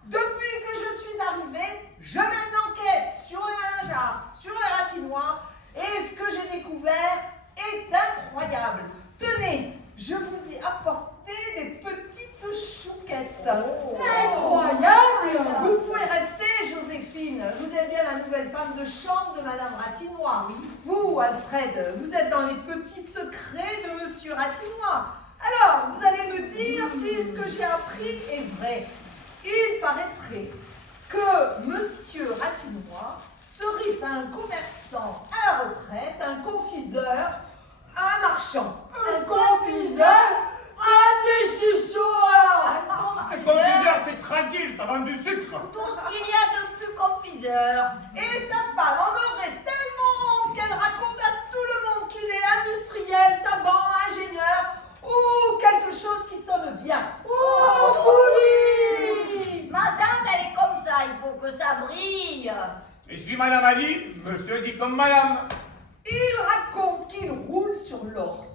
Depuis que je suis arrivée, je mène l'enquête sur les Malingears, sur les Ratinois, et ce que j'ai découvert est incroyable. Tenez, je vous ai apporté des petites chouquettes. Incroyable. Vous pouvez rester, Joséphine. Vous êtes bien la nouvelle femme de chambre de Madame Ratinois, oui. Vous, Alfred, vous êtes dans les petits secrets de Monsieur Ratinois. Alors, vous allez me dire si ce que j'ai appris est vrai. Il paraîtrait que Monsieur Ratinois serait un commerçant à la retraite, un confiseur, un marchand. Un confiseur. Ah, des chichots. Un confiseur, c'est tranquille, ça vend du sucre. Tout ce qu'il y a de plus confiseur. Et sa femme en aurait tellement qu'elle raconte à tout le monde qu'il est industriel, savant, ingénieur ou quelque chose qui sonne bien. Oh, Pouli. Madame, elle est comme ça, il faut que ça brille. Je suis Madame Ali, monsieur dit comme Madame. Ils racontent qu'ils roulent sur l'or,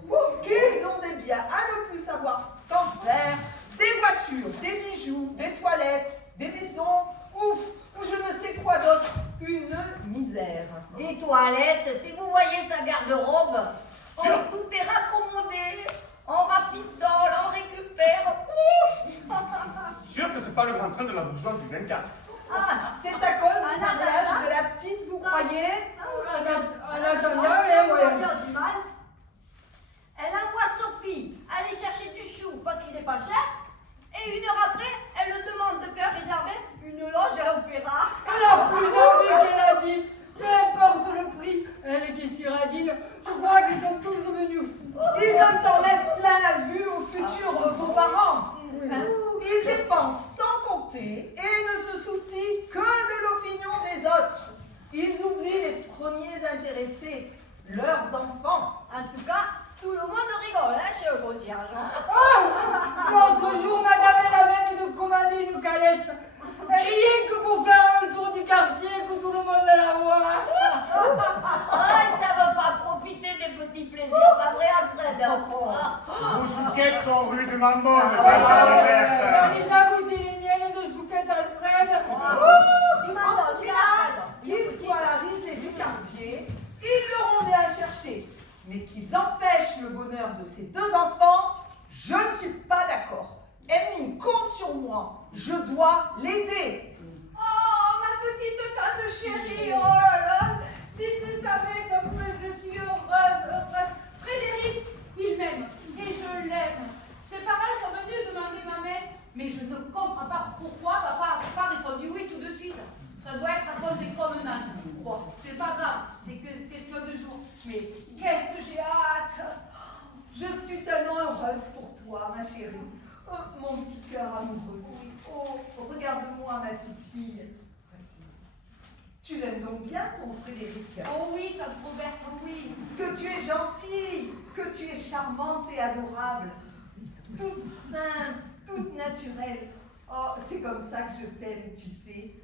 qu'ils ont des biens à ne plus savoir qu'en faire, des voitures, des bijoux, des toilettes, des maisons, ouf, ou je ne sais quoi d'autre, une misère. Des toilettes, si vous voyez sa garde-robe, tout est raccommodé, on rafistole, on récupère. Ouf. Sûr que c'est pas le grand train de la bourgeoise du 24. Ah, c'est à cause du mariage de la petite, vous croyez? Elle envoie Sophie aller chercher du chou parce qu'il n'est pas cher. Et une heure après, elle le demande de faire réserver une loge à l'opéra. Elle a plus envie qu'elle a dit. Peu importe le prix, elle qui s'y radine, je crois qu'ils sont tous devenus fous. Ils veulent en mettre plein la vue aux futurs beaux-parents. Ils dépensent sans compter et ne se soucient que de l'opinion des autres. Ils oublient les premiers intéressés, leurs enfants. En tout cas, tout le monde rigole, hein, chez le concierge. L'autre jour, madame, elle a même de commander une calèche. Rien que pour faire un tour du quartier, que tout le monde la voit. Ah, ça veut pas profiter des petits plaisirs, pas vrai, Alfred? Vos chouquettes sont rue de Marmande, J'ai déjà goûté les miennes de chouquette Alfred. En tout cas, qu'ils soient la risée du quartier, ils l'auront bien cherché. Mais qu'ils empêchent le bonheur de ces deux enfants, je ne suis pas d'accord. Emeline compte sur moi. Je dois l'aider. Oh, ma petite tante chérie, oh là là, si tu savais comme je suis heureuse. Frédéric, il m'aime et je l'aime. Ses parents sont venus demander ma main, mais je ne comprends pas pourquoi papa n'a pas répondu oui tout de suite. Ça doit être à cause des promenades. Bon, c'est pas grave, c'est que question de jours. Mais qu'est-ce que j'ai hâte! Je suis tellement heureuse pour toi, ma chérie. Oh, mon petit cœur amoureux. Oh, regarde-moi, ma petite fille. Tu l'aimes donc bien, ton Frédéric? Oh oui, tante Roberte, oui. Que tu es gentille, que tu es charmante et adorable. Toute simple, toute naturelle. Oh, c'est comme ça que je t'aime, tu sais.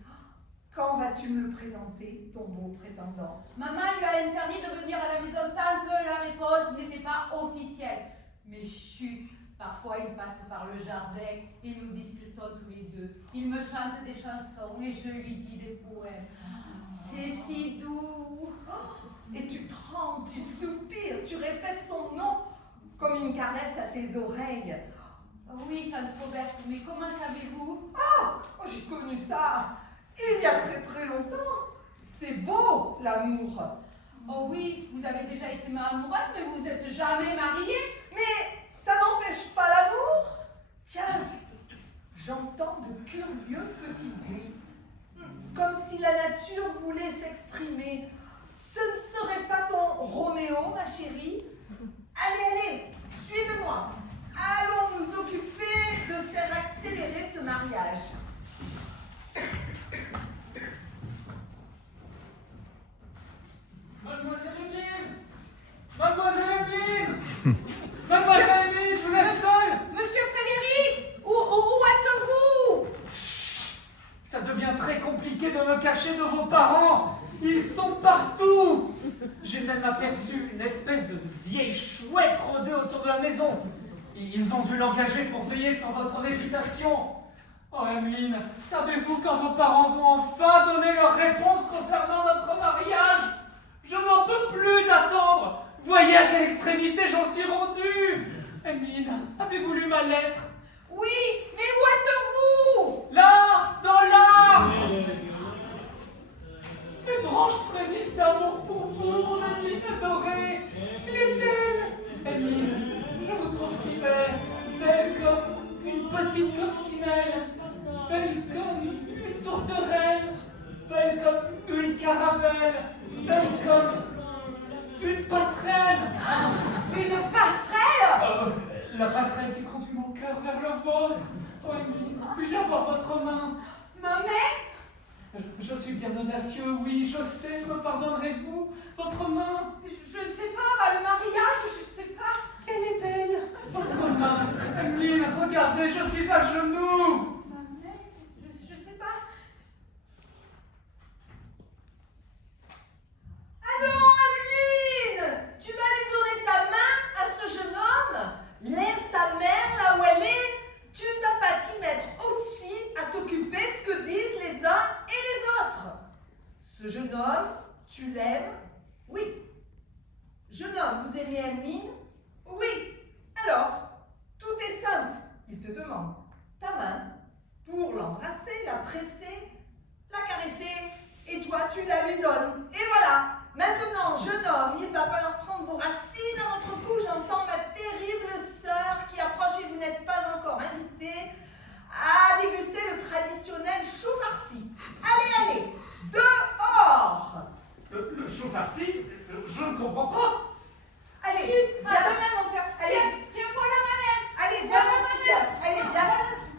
Quand vas-tu me le présenter, ton beau prétendant? Maman lui a interdit de venir à la maison tant que la réponse n'était pas officielle. Mais chut, parfois il passe par le jardin et nous discutons tous les deux. Il me chante des chansons et je lui dis des poèmes. C'est si doux. Et tu trembles, tu soupires, tu répètes son nom comme une caresse à tes oreilles. Oui, tante Roberte, mais comment savez-vous? Oh, j'ai connu ça il y a très très longtemps. C'est beau, l'amour. Oh oui, vous avez déjà été amoureuse, mais vous n'êtes jamais mariée. Mais ça n'empêche pas l'amour. Tiens, j'entends de curieux petits bruits. Comme si la nature voulait s'exprimer. Ce ne serait pas ton Roméo, ma chérie? Allez, allez, suivez-moi. Allons nous occuper de faire accélérer ce mariage. Mademoiselle Emeline! Mademoiselle Emeline! Mademoiselle Emeline, vous êtes seule? Monsieur Frédéric, où êtes-vous? Ça devient très compliqué de me cacher de vos parents. Ils sont partout. J'ai même aperçu une espèce de vieille chouette rôder autour de la maison. Ils ont dû l'engager pour veiller sur votre réputation. Oh, Emeline, savez-vous quand vos parents vont enfin donner leur réponse concernant notre mariage? Je n'en peux plus d'attendre. Voyez à quelle extrémité j'en suis rendu. Emeline, avez-vous lu ma lettre? Oui, mais où êtes-vous? Là, dans l'arbre. Mes branches frémissent d'amour pour vous, mon Emeline adorée. Il est belle. Emeline, je vous trouve si belle. Belle comme une petite coccinelle. Belle comme une tourterelle. Belle comme une caravelle. Belle comme une passerelle. Une passerelle? La passerelle qui conduit mon cœur vers le vôtre. Oh, Emeline, puis-je avoir votre main? Ma main? Je suis bien audacieux, oui, je sais, me pardonnerez-vous? Votre main? Je ne sais pas, le mariage, je ne sais pas. Elle est belle. Votre main, Emeline, regardez, je suis à genoux. Ma main? Je sais pas. Allons, Ameline, tu vas lui donner ta main à ce jeune homme? Laisse ta mère là où elle est. Tu ne vas pas t'y mettre aussi à t'occuper de ce que disent les uns et les autres. Ce jeune homme, tu l'aimes? Oui. Jeune homme, vous aimez Ameline? Oui. Alors, tout est simple. Il te demande ta main pour l'embrasser, la presser, la caresser, et toi, tu la lui donnes. Et voilà. Maintenant, jeune homme, il va falloir prendre vos racines dans notre cou. J'entends ma terrible sœur qui approche et vous n'êtes pas encore invité à déguster le traditionnel chou farci. Allez, allez, dehors. Le chou farci? Je ne comprends pas. Allez, À viens. demain, mon cœur. Allez. Tiens, voilà ma main. Allez, viens, mon petit cœur. Allez, viens.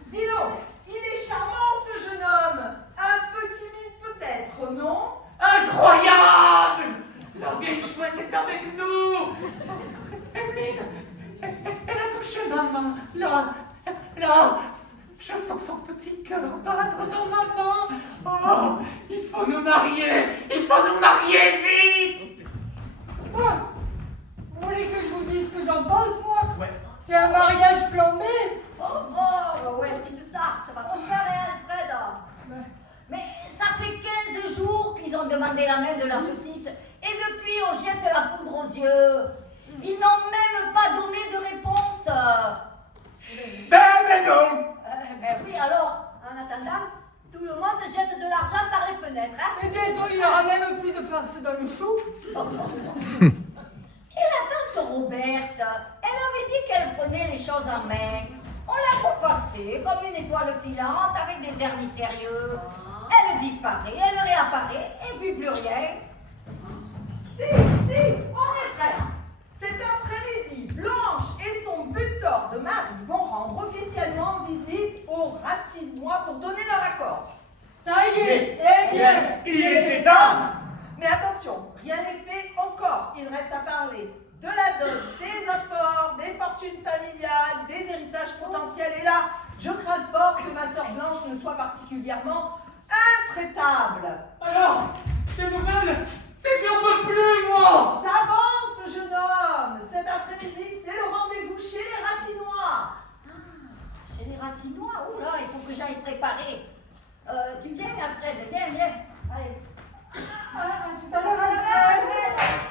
Dis donc, il est charmant, ce jeune homme. Un peu timide peut-être, non? Incroyable! La vieille chouette est avec nous! Emeline, elle a touché ma main. Là, je sens son petit cœur battre dans ma main. Oh, il faut nous marier! Il faut nous marier vite! Quoi? Vous voulez que je vous dise ce que j'en pense, moi? Ouais. C'est un mariage flambé. Oh, ouais, dites ça, ça va super, hein, Alfred? Mais ça fait 15 jours qu'ils ont demandé la main de la petite, et depuis on jette la poudre aux yeux. Ils n'ont même pas donné de réponse. Ben non. Ben oui, alors, en attendant, tout le monde jette de l'argent par les fenêtres, hein? Et bientôt, il n'y aura même plus de farce dans le chou. Et la tante Roberte, elle avait dit qu'elle prenait les choses en main. On l'a repassée comme une étoile filante avec des airs mystérieux. Elle disparaît, elle réapparaît, et puis plus rien. Si, on est presque. Cet après-midi, Blanche et son butor de mari vont rendre officiellement visite au Ratinois pour donner leur accord. Ça y est, eh bien, Il était temps. Mais attention, rien n'est fait encore. Il reste à parler de la dot, des apports, des fortunes familiales, des héritages potentiels. Et là, je crains fort que ma sœur Blanche ne soit particulièrement intraitable. Alors, des nouvelles? C'est que j'en peux plus, moi! Ça avance, jeune homme. Cet après-midi, c'est le rendez-vous chez les Ratinois. Chez les Ratinois, oh là, il faut que j'aille préparer. Tu viens, Alfred, viens. Allez. à tout à l'heure, Alfred.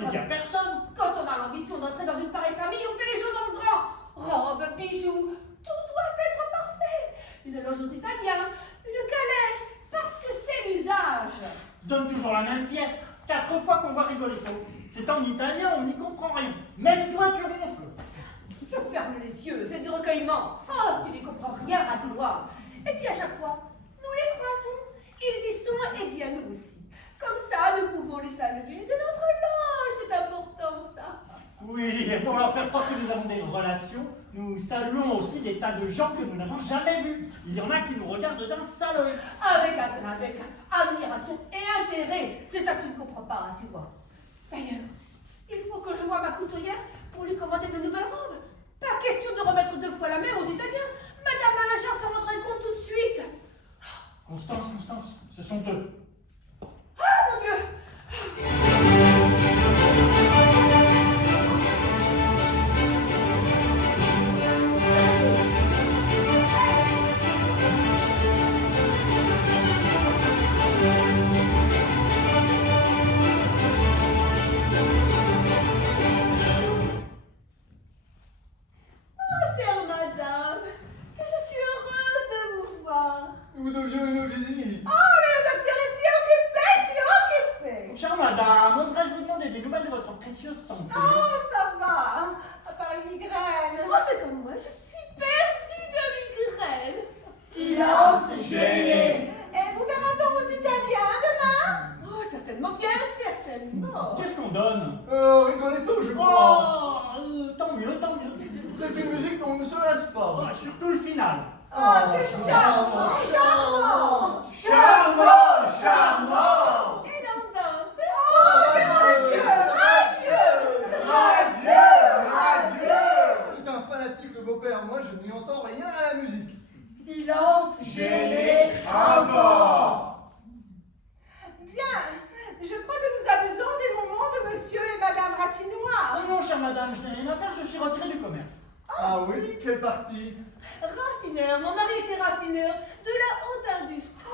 Il n'y a personne. Quand on a l'ambition d'entrer dans une pareille famille, on fait les choses en grand. Robe, bijoux, tout doit être parfait. Une loge aux Italiens, une calèche, parce que c'est l'usage. Donne toujours la même pièce. 4 fois qu'on voit Rigoletto. C'est en italien, on n'y comprend rien. Même toi, tu ronfles. Je ferme les yeux, c'est du recueillement. Oh, tu n'y comprends rien à tout voir. Et puis à chaque fois, nous les croisons. Ils y sont, et bien nous aussi. Comme ça, nous pouvons les saluer de notre loge. C'est important, ça. Oui, et pour leur faire croire que nous avons des relations, nous saluons aussi des tas de gens que nous n'avons jamais vus. Il y en a qui nous regardent d'un sale œil. Avec admiration et intérêt. C'est ça que tu ne comprends pas, tu vois. D'ailleurs, il faut que je voie ma couturière pour lui commander de nouvelles robes. Pas question de remettre 2 fois la même aux Italiens. Madame Manager s'en rendrait compte tout de suite. Constance, ce sont eux. Ah, mon Dieu! Chère madame, que je suis heureuse de vous voir. Nous devions une visite. Oh, mais le docteur est si occupé. Chère madame, oserais-je vous demander des nouvelles de votre précieuse santé? Oh, ça va, à part les migraines. Oh, c'est comme moi, je suis perdue de migraine. Silence gêné. Et vous verra-t-on aux Italiens demain? Oh, certainement, bien certainement. Qu'est-ce qu'on donne? Rigoletto, je crois. Oh, tant mieux. C'est une musique dont on ne se lasse pas. Oh, surtout le final. Oh, c'est charmant, charmant. Charmant. Et l'andante. Radieux. C'est un fanatique, le beau-père. Moi, je n'y entends rien à la musique. Silence gêné encore. Bien, je crois que nous abusons des moments de monsieur et madame Ratinois. Oh non, chère madame, je n'ai rien à faire, je suis retiré du commerce. Ah oui, quelle partie? Raffineur, mon mari était raffineur de la haute industrie.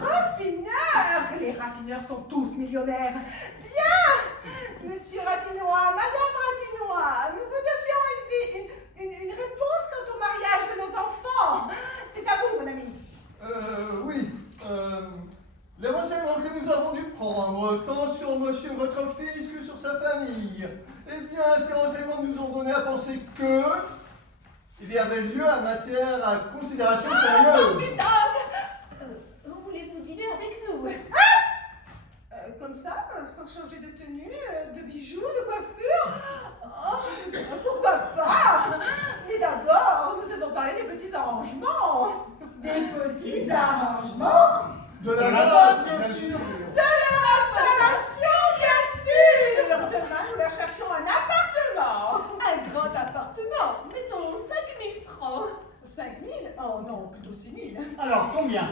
Raffineurs. Les raffineurs sont tous millionnaires. Bien, monsieur Ratinois, madame Ratinois, nous vous devions une réponse quant au mariage de nos enfants. C'est à vous, mon ami. Oui. Les renseignements que nous avons dû prendre, tant sur monsieur votre fils que sur sa famille, eh bien, ces renseignements nous ont donné à penser que il y avait lieu à matière à considération sérieuse. Formidable. Voulez-vous dîner avec nous? Comme ça, sans changer de tenue, de bijoux, de coiffure. Oh, pourquoi pas? Mais d'abord, nous devons parler des petits arrangements. Des petits arrangements? De la mode, mode, bien sûr. De leur installation, bien sûr. Demain, nous leur cherchons un appartement. Un grand appartement, mettons 5 000 francs. 5 000? Oh non, plutôt 6 000. Alors, combien?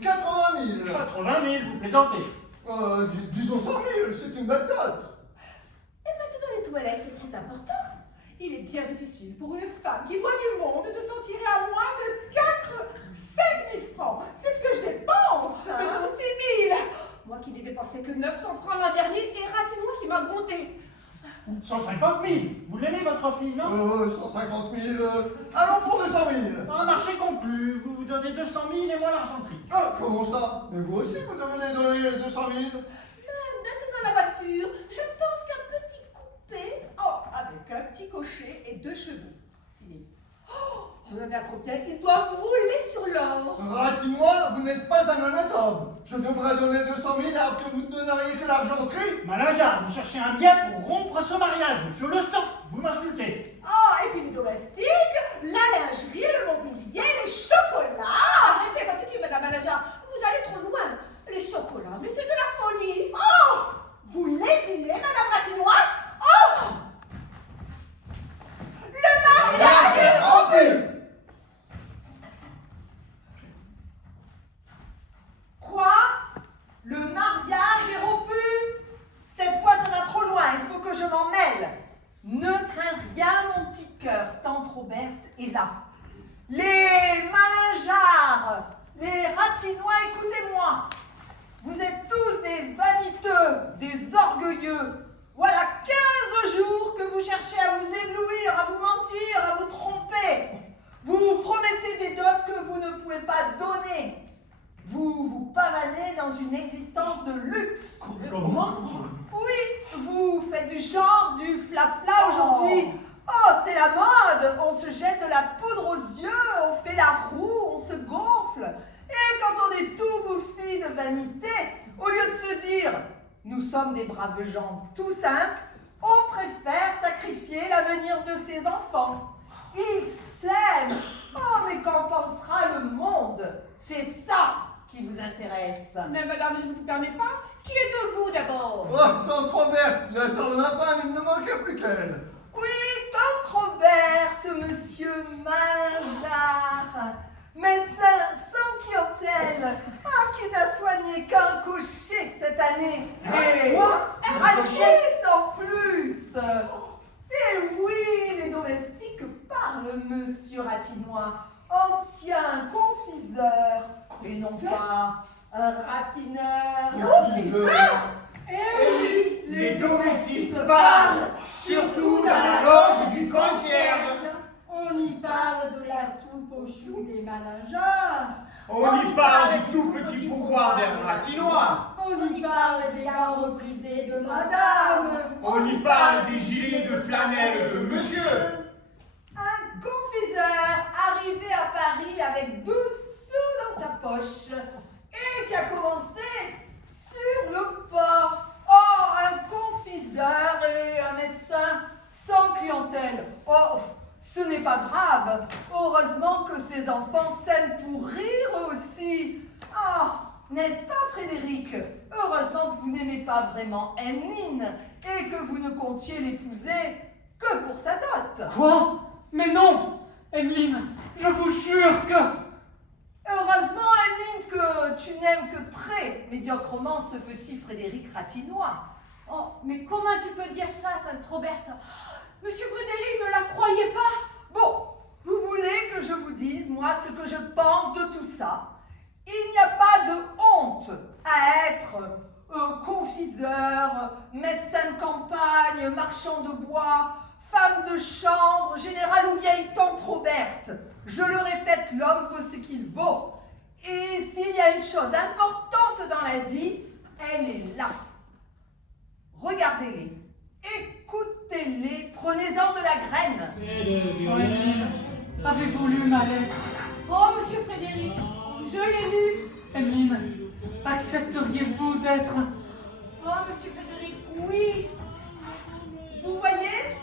80 000. 80 000, vous plaisantez. Disons 100 000, c'est une belle dot. Et maintenant les toilettes, c'est important. Il est bien difficile pour une femme qui voit du monde de s'en tirer à moins de 5 000 francs. C'est ce que je dépense. Mettons 6 000. Moi qui n'ai dépensé que 900 francs l'an dernier et Ratinois qui m'a grondé. 150 000. Vous l'aimez, votre fille, non? 150 000. Allons pour 200 000. Un marché conclu. Vous donnez 200 000 et moi l'argenterie. Ah, comment ça? Mais vous aussi, vous devez donner 200 000. Maintenant la voiture, je pense qu'un petit coupé. Oh, avec un petit cocher et 2 chevaux. 6 000. Oh, mais à combien ils doivent rouler sur l'or. Ratinois, vous n'êtes pas un honnête homme. Je devrais donner 200 000 alors que vous ne donneriez que l'argenterie. Malaja, vous cherchez un bien pour rompre ce mariage. Je le sens. Vous m'insultez. Oh, et puis les domestiques, la lingerie, le mobilier, les chocolats. Arrêtez, ça suffit, madame Alaja. Vous allez trop loin. Les chocolats, mais c'est de la folie. Oh, vous lésinez, madame Ratinois? Oh, le mariage est rompu. Quoi? Le mariage est rompu? Cette fois, ça va trop loin, il faut que je m'en mêle. Ne crains rien, mon petit cœur, tante Roberte est là. Les malingeards, les Ratinois, écoutez-moi. Vous êtes tous des vaniteux, des orgueilleux. Voilà installé dans une existence de luxe. Comment? Oui, vous faites du genre du flafla aujourd'hui. Oh, c'est la mode. On se jette de la poudre aux yeux, on fait la roue, on se gonfle. Et quand on est tout bouffi de vanité, au lieu de se dire « nous sommes des braves gens tout simples », on préfère sacrifier l'avenir de ses enfants. Ils s'aiment. Oh, mais qu'en pensera le monde? C'est ça qui vous intéresse. Mais madame, je ne vous permets pas. Qui êtes-vous d'abord? Oh, tante Roberte, la sœur de ma femme, il ne manquait plus qu'elle. Oui, tante Roberte, monsieur Malingear, médecin sans clientèle, qui n'a soigné qu'un cocher cette année. Et gratuit sans plus. Et oui, les domestiques parlent, monsieur Ratinois, ancien confiseur, et non pas un raffineur. Confiseur? Eh oui, Les domestiques parlent, surtout dans la loge du concierge. On y parle de la soupe aux choux des Malingears. On y parle du tout petit pouvoir des Ratinois. On y parle des gars reprisés de madame. On y parle des gilets de flanelle de monsieur. un confiseur arrivé à Paris avec 12 sous dans sa poche et qui a commencé sur le port. Oh, un confiseur et un médecin sans clientèle. Oh, ce n'est pas grave. Heureusement que ces enfants s'aiment pour rire aussi. Ah, n'est-ce pas, Frédéric? Heureusement que vous n'aimez pas vraiment Emeline et que vous ne comptiez l'épouser que pour sa dot. Quoi? Mais non! Emeline, je vous jure que... Heureusement, Emeline, que tu n'aimes que très médiocrement ce petit Frédéric Ratinois. Oh, mais comment tu peux dire ça, tante Roberte? Monsieur Frédéric ne la croyait pas. Bon, vous voulez que je vous dise, moi, ce que je pense de tout ça? Il n'y a pas de honte à être confiseur, médecin de campagne, marchand de bois, femme de chambre, général ou vieille tante Roberte. Je le répète, l'homme vaut ce qu'il vaut. Et s'il y a une chose importante dans la vie, elle est là. Regardez-les, écoutez-les, prenez-en de la graine. Oh, Emeline, avez-vous lu ma lettre? Oh, monsieur Frédéric, je l'ai lu. Emeline, accepteriez-vous d'être... Oh, monsieur Frédéric, oui. Vous voyez,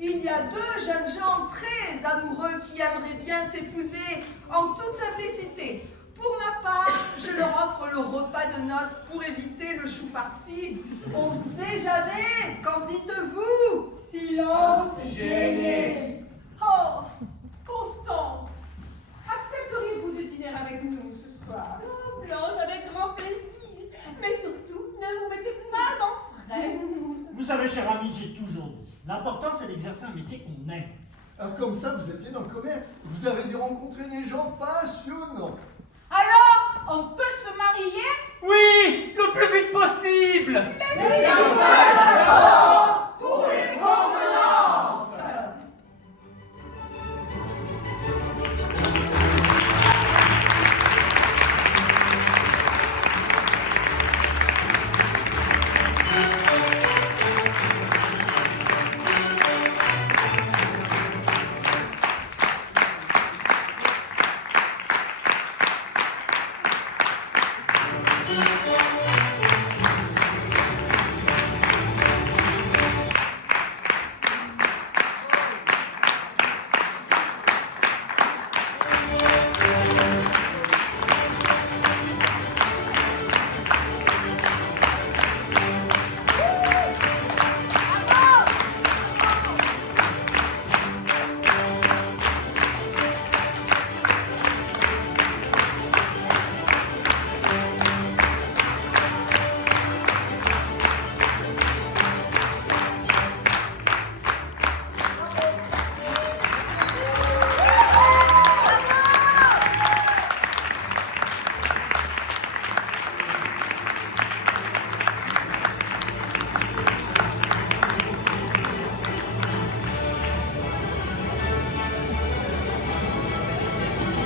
il y a deux jeunes gens très amoureux qui aimeraient bien s'épouser en toute simplicité. Pour ma part, je leur offre le repas de noces pour éviter le chou farci. On ne sait jamais, qu'en dites-vous? Silence gêné. Oh, Constance, accepteriez-vous de dîner avec nous ce soir? Oh, Blanche, avec grand plaisir. Mais surtout, ne vous mettez pas en frais. Vous savez, cher ami, j'ai toujours dit, l'important c'est d'exercer un métier qu'on aime. Alors comme ça, vous étiez dans le commerce. Vous avez dû rencontrer des gens passionnants. Alors, on peut se marier? Oui, le plus vite possible! Les